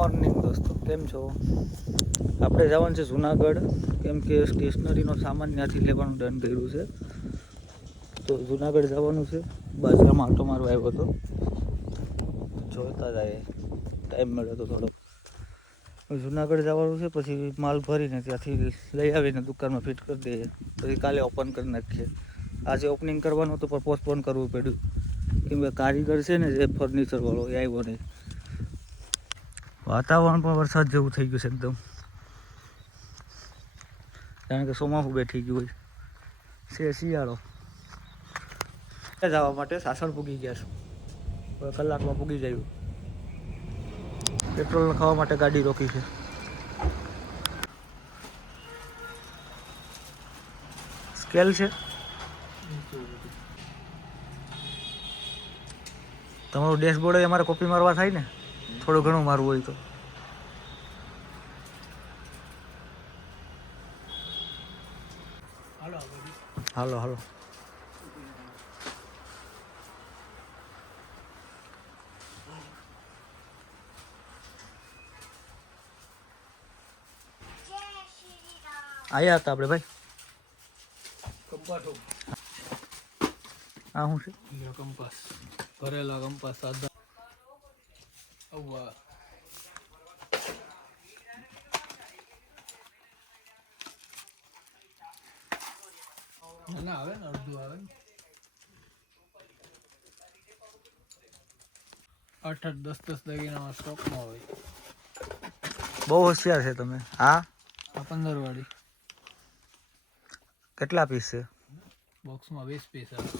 Morning દોસ્તો, કેમ છો? આપણે જવાનું છે જુનાગઢ, કેમ કે સ્ટેશનરીનો સામાન ત્યાંથી લેવાનું ડન કર્યું છે. તો જુનાગઢ જવાનું છે. બાજરામાં આંટો મારવા આવ્યો હતો, જોતા જાય ટાઈમ મળે તો થોડો. જુનાગઢ જવાનું છે, પછી માલ ભરીને ત્યાંથી લઈ આવીને દુકાનમાં ફિટ કરી દઈએ, પછી કાલે ઓપન કરી નાખીએ. આજે ઓપનિંગ કરવાનું હતું પણ પોસ્ટપોન કરવું પડ્યું, કેમ કે કારીગર છે ને જે ફર્નિચરવાળો એ આવ્યો નહીં. વાતાવરણ પણ વરસાદ જેવું થઈ ગયું છે એકદમ, કારણ કે ચોમાસું બેઠી ગયું હોય છે. શિયાળો જવા માટે સાસણ પૂગી ગયા છું. હવે કલાકમાં પૂગી જાય. પેટ્રોલ ખાવા માટે ગાડી રોકી છે. સ્કેલ છે તમારું ડેશબોર્ડ અમારે કોપી મારવા થાય ને, થોડું ઘણું મારવું હોય તો. હાલો હાલો. આયા હતા આપણે ભાઈ. આ શું છે? કંપાસ ભરેલા કંપાસ સાદા. ના આવે ને અડધું આવે ને. 8-10 દાગીનામાં સ્ટોકમાં હોય. બહુ હોશિયાર છે તમે. હા, આ 15 વાળી કેટલા પીસ છે? બોક્સમાં 20 પીસ આવે.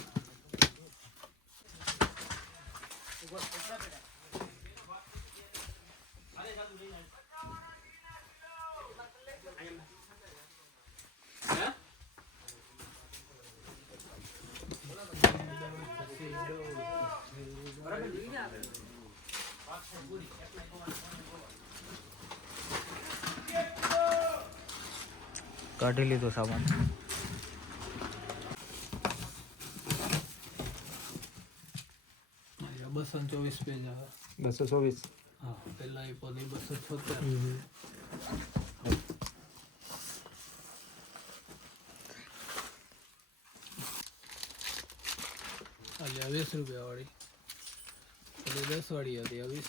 કાઢી લીધો સામાન. આ 224 પેજ આવે. 224. હા, પેલા એ પદ 276. અલ્યા 20 રૂપિયા વાળી, પેલી 10 વાળી હતી. આ 20.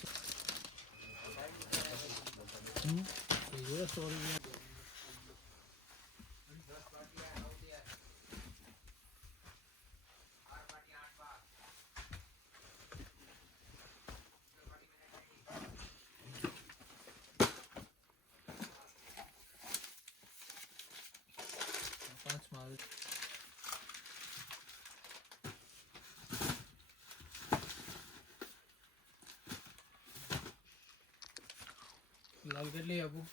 લાલ કેટલી આપું?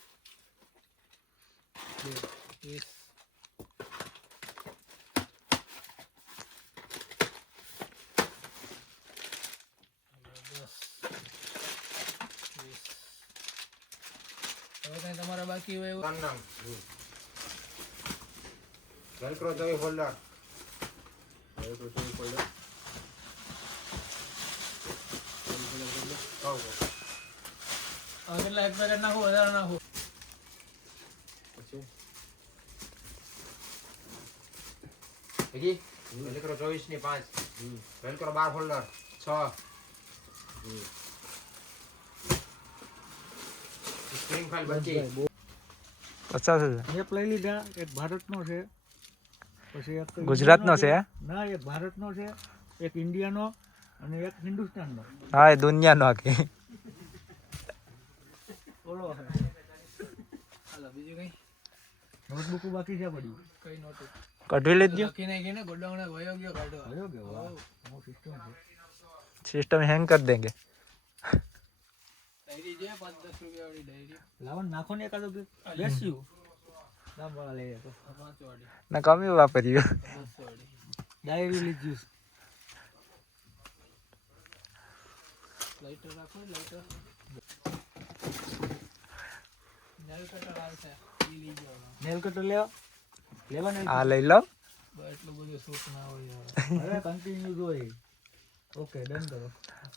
20. હવે કઈ તમારા બાકી હોય એવું વેલક્રો ચોવી ફોલ્ડર. વેલક્રો ચોવી ફોલ્ડર. કેટલા એક પેકેટ નાખું, વધારે નાખું? પછી વેલક્રો 24 ની 5. Velcro 12 folder 6. Screen file 25. 50,000 એક લઈ લીધા. એક ભારતનો છે, પછી એક ગુજરાતનો છે. ના, એક ભારતનો છે, એક ઇન્ડિયાનો અને એક હિન્દુસ્તાનનો. હા, એ દુનિયાનો આખી. ઓલો છે. હાલો, બીજું કઈ નોટબુક બાકી છે પડ્યું? કઈ નોટબુક કઢવી લેજો. લખી નાખી ને ગોડાઉને વયો ગયો કાઢો. વયો ગયો. વાહ, હું સિસ્ટમ છે. સિસ્ટમ હેંગ कर देंगे. ડાયરી છે 5-10 રૂપિયા વાળી ડાયરી. લાવો નાખો ને એકાદો બેસ્યું. દામ વાળા લઈએ તો 5 વાળી ના કમી વાપર્યું. 10 વાળી ડાયરી લીધી. લાઇટર રાખો. લાઇટર નેલ કટર આવશે. ઈ લઈ જાવ. નેલ કટર લેવાના. આ લઈ લો. એટલું બધું સૂટ ના હોય. હવે કન્ટિન્યુ જોઈએ. ઓકે ડન કરો.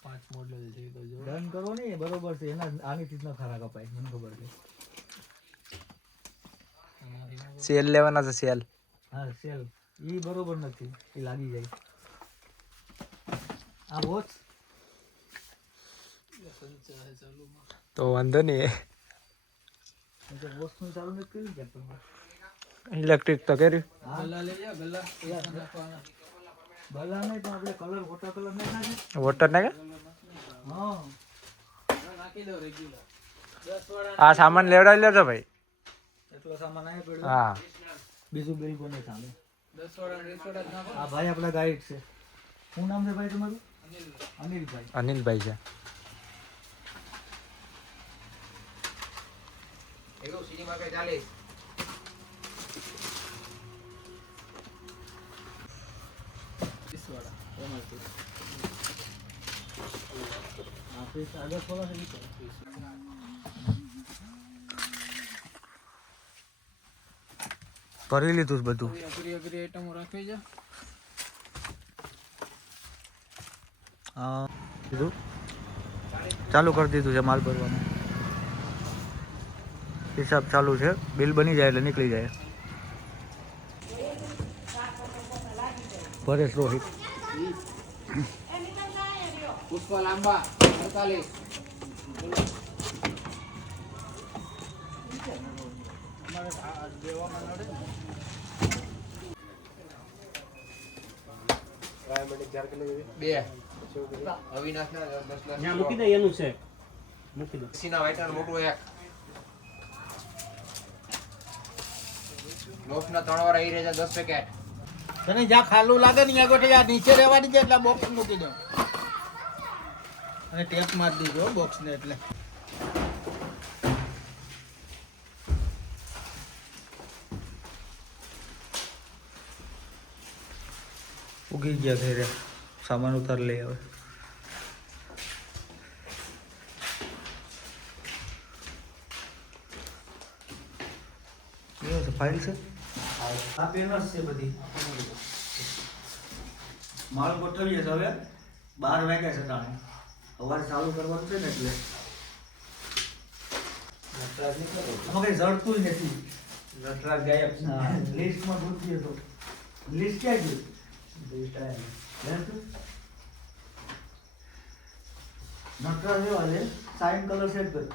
5 મોડલ છે તો જો ડન કરો ને બરોબર છે એના આની રીતના ખરા કપાય મને ખબર છે. સેલ લેવાના છે સેલ. હા સેલ ઈ બરોબર નથી એ લાગી જાય. આ વોચ તો વાંધો નહીં. વોચ નું ચાલુ નથી કર્યું કે તમે? ઇલેક્ટ્રિક તો કર્યું. ગલ્લા લઈ જાઓ ગલ્લા ગલ્લા નહીં પણ આપણે કલર વોટર કલર નહીં નાખે. વોટર નાખે. હા નાખી દો રેગ્યુલર. આ સામાન લેવડાવી લેજો ભાઈ. એટલો સામાન આવી પડ્યો. હા બીજું બિલ કોને સામે 10 વાળા રેસોડા નાખો. આ ભાઈ આપણા ગાઈડ છે. શું નામ છે ભાઈ તમારું? અનિલભાઈ. અનિલભાઈ છે. એવું સિનેમા કે ચાલે ભરી લીધું છે બધું. અઘરી આઈટમો રાખવી છે. હા કીધું ચાલુ કરી દીધું છે માલ ભરવાનું. હિસાબ ચાલુ છે. બિલ બની જાય એટલે નીકળી જાય. પરેશ રોહિત. પુષ્પા લાંબા 48 બે અવિનાશ ના 10 લાખ મૂકી દે એનું છે મૂકી દે સીના વાઈટન મોટું એક લોફ ના 3 વાર આવી રહ્યા છે 10 પેકેટ તને જ્યાં ખાલું લાગે ને આગળ યાર નીચે રહેવાની છે એટલે બોક્સ મૂકી દો અને ટેપ મારી દીધો બોક્સ ને એટલે ઉગી ગયા ઘરે સામાન ઉતાર લઈ આવે. કેવું છે ફાઇલ છે? આ પેનર્સ છે બધી. માલ ગોઠવીએ છે હવે 12 વાગ્યા છે તાણે સવારે ચાલુ કરવાનું છે ને એટલે આમાં કઈ જડતું જ નથી. નટરાજ ગાયબ. હા લિસ્ટમાં ગોઠવીએ તો લિસ્ટ ક્યાં ગયું? નટરાજ એવા છે સાઇન કલર સેટ કર.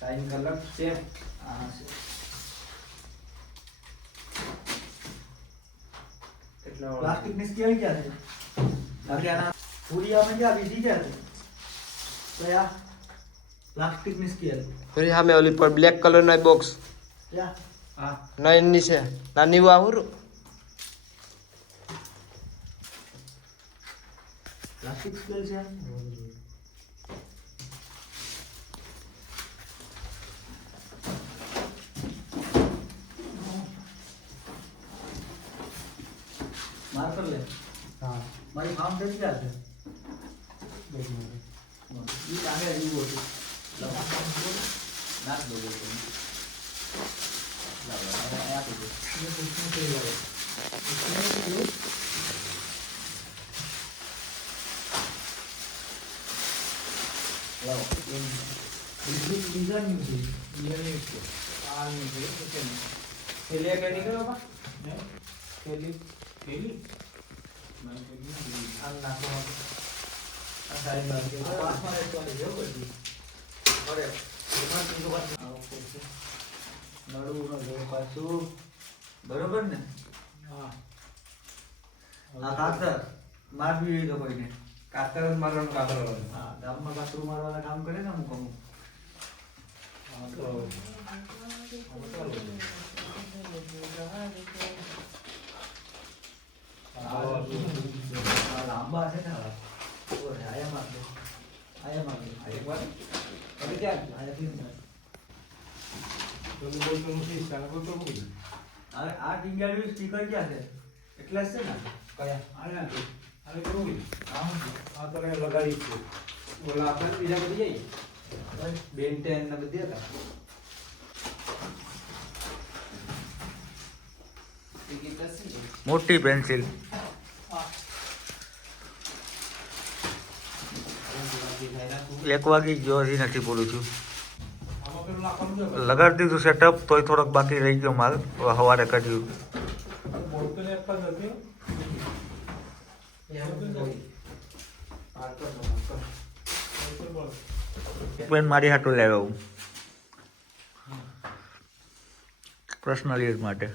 Sign colour same. હા છે. કેટલા પ્લાસ્ટિક ની સ્કેલ ક્યાં છે? બાકી આના પૂરિયામાં ક્યાં બીજી ક્યાં છે? કયા પ્લાસ્ટિક ની સ્કેલ ફરી સામે ઓલી પર બ્લેક કલર નો બોક્સ ક્યાં? હા નાની છે નાની વાહુર પ્લાસ્ટિક સ્કેલ છે. માર્કર લે. હા મારી ફાર્મ ડેટ ક્યાં છે? ઈ કાગે આવ્યું હતું. નાખ દો બોલ તમે. લાવ આ આપી દો. એ પૂછું કે લાવે. લાવો. બીજું ડિઝાઇન છે. ડિઝાઇન છે. આ ની છે કે નહીં પેલે કે નીકળો બા પેલી પેલી આ નાખો. આ સાઈડમાં છે. આ પાસમાં રહેવાની છે બધી. અરે એમાં બીજું વાત આ ઓકે છે. નડવું ન જોઈએ પાછું. બરોબર ને? હા આ કાતર મારવી હોય તો કોઈને. કાતર જ મારવાનું કાતર હા ગામમાં કાતરું મારવાના કામ કરે ને અમુક અમુક. હા તો આ લાંબા છે ને આવા. ઓરે આયા માર દે. આયા માર દે. એક વાર હવે ક્યાં આયા તીન માર. તમે બોલ તો મુસી ચાલ બોલ તો મૂકી હવે આ ટીંગાડ્યું સ્ટીકર ક્યાં છે? એટલા જ છે ને? કયા આને આને કરું કે આમ આ તો રે લગાડી છે બોલા આપણે બીજા બધી જઈ બસ. બેન 10 ને બધી હતા મોટી પેન્સિલ. બાકી થાય રાખું 1 વાગી ગયો હજી નથી પૂરું થયું. આમાં પેલું નાખવાનું છે લગાડી દીધું સેટઅપ તોય થોડોક બાકી રહી ગયો માલ. હવે સવારે કર્યું. બોલતો ને એક જ હતી પેન મારી હાટું લાવ્યો હું પર્સનલ યુઝ માટે.